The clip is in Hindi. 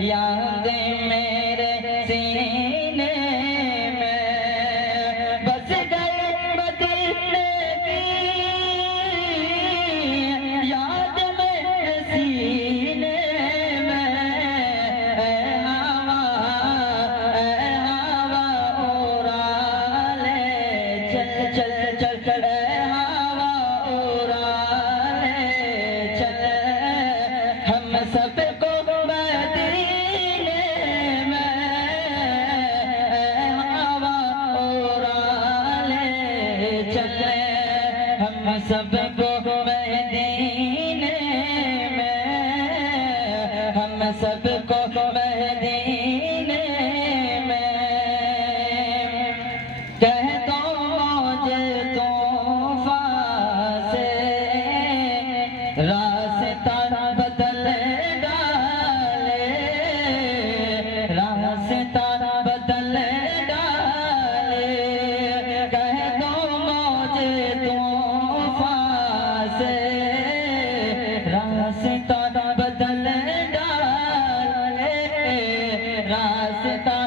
याद मेरे सीने में बस गए मदीने की याद मेरे सीने में। हवा उड़ा ले चल चल चल चल हवा उड़ा ले चल हम सबको मदीने में। हवा उड़ा ले चल हम सबको मदीने में। हम सबको मदीने में। कह दो मुझे तूफ़ान से रास्ता बदल डाले। रास्ता बदल डाले। कह दो मुझे तूफ़ान से रास्ता बदल डाले। रास्ता